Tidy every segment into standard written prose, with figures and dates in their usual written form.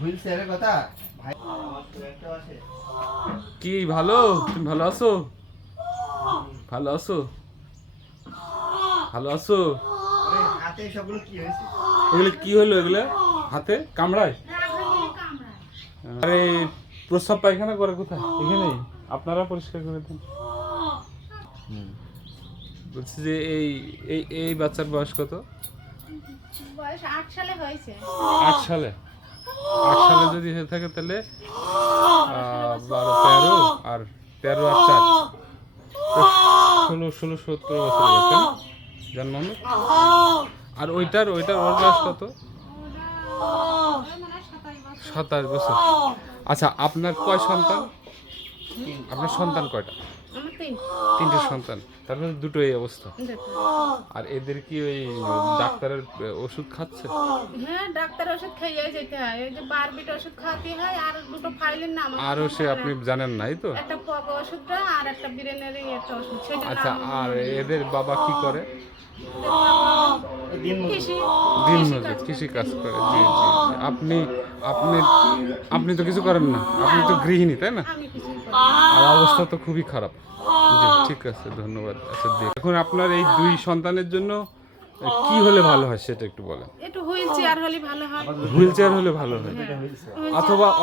হুইলচেয়ারের কথা ভাই কি ভালো? তুমি ভালো আছো? ভালো আছো? ভালো আছো? হাতে সবগুলো কি হয়েছে? এগুলো কি হলো? এগুলো হাতে কামড়ায়? আরে প্রস্রাব পায়খানা করে কোথায়? এখানেই আপনারা পরিষ্কার করে দেন। বলছি যে এই এই এই বাচ্চার বয়স কত? বয়স 8 সালে হয়েছে। 8 সালে? 8 সালে যদি হয়ে থাকে তাহলে 12 13 আর 13 আর 4 16 17 বছর বয়স, তাই না? জন্মানো। আর ওইটার ওর বয়স কত? ওরা মানে 27 বছর। 27 বছর। আচ্ছা, আপনার কয় সন্তান? আপনার সন্তান কয়টা? আমার 3 তিনটে সন্তান। তার মধ্যে দুটো এই অবস্থা। আর এদের কি ওই ডাক্তারের ওষুধ খাচ্ছে? হ্যাঁ, ডাক্তার ওষুধ খাইয়ে যেতে হয়। এই যে বারবিট ওষুধ খাওয়াতে হয় আর দুটো ফাইলের নাম আছে। আরও সে আপনি জানেন নাই তো? একটা পক ওষুধটা আর একটা ব্রেনের একটা ওষুধ সেটা আচ্ছা, নাম আর এদের বাবা কি করে? কৃষি দিনমজুর, কৃষি কাজ করে। জি জি জি। আপনি আপনি আপনি তো কিছু করেন না, আপনি তো গৃহিণী, তাই না? আমি কিছুই করি আর অবস্থা তো খুবই খারাপ। জি, ঠিক আছে, ধন্যবাদ। আচ্ছা, এখন আপনার এই 2 সন্তানের জন্য কি হলে ভালো হয় সেটা একটু বলেন। একটু হুইল চেয়ার হলে ভালো হয়। হুইল চেয়ার হলে ভালো হয়, হ্যাঁ।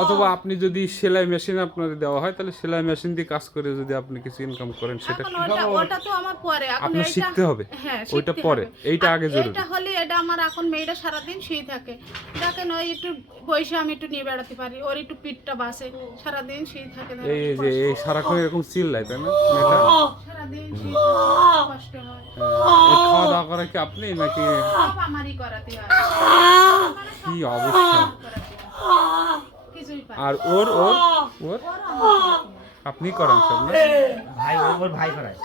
অথবা আপনি যদি সেলাই মেশিন আপনাদের দেওয়া হয় তাহলে সেলাই মেশিন দিয়ে কাজ করে যদি আপনি কিছু ইনকাম করেন সেটা এখন ওটা তো আমার পরে এখন আপনার এইটা শিখতে হবে। হ্যাঁ, ওইটা শিখতে পরে, হবে। এইটা আর আগে জরুরি। এটা হলে এটা আমার এখন মেয়েটা সারাদিন শুয়ে থাকে। দেখেন ওই একটু বসে আমি একটু নিয়ে বেড়াতে পারি, ওর একটু পিঠটা বাসে, সারাদিন শুয়ে থাকে। দেখেন, এই যে এই সারাক্ষণ এরকম চিল্লায়, তাই না মেয়েটা? সারাদিন শুয়ে থাকে, কষ্ট হয়। এই খাওয়া দাওয়া করে কি আপনি নাকি? সব আমারই করাতে হয়। কি অবস্থা! করাতে হয়। কিছুই পারি না। আর ওর ওর আমার করাতে হয়। আপনি করান সব না? ভাই ওর ভাই করায়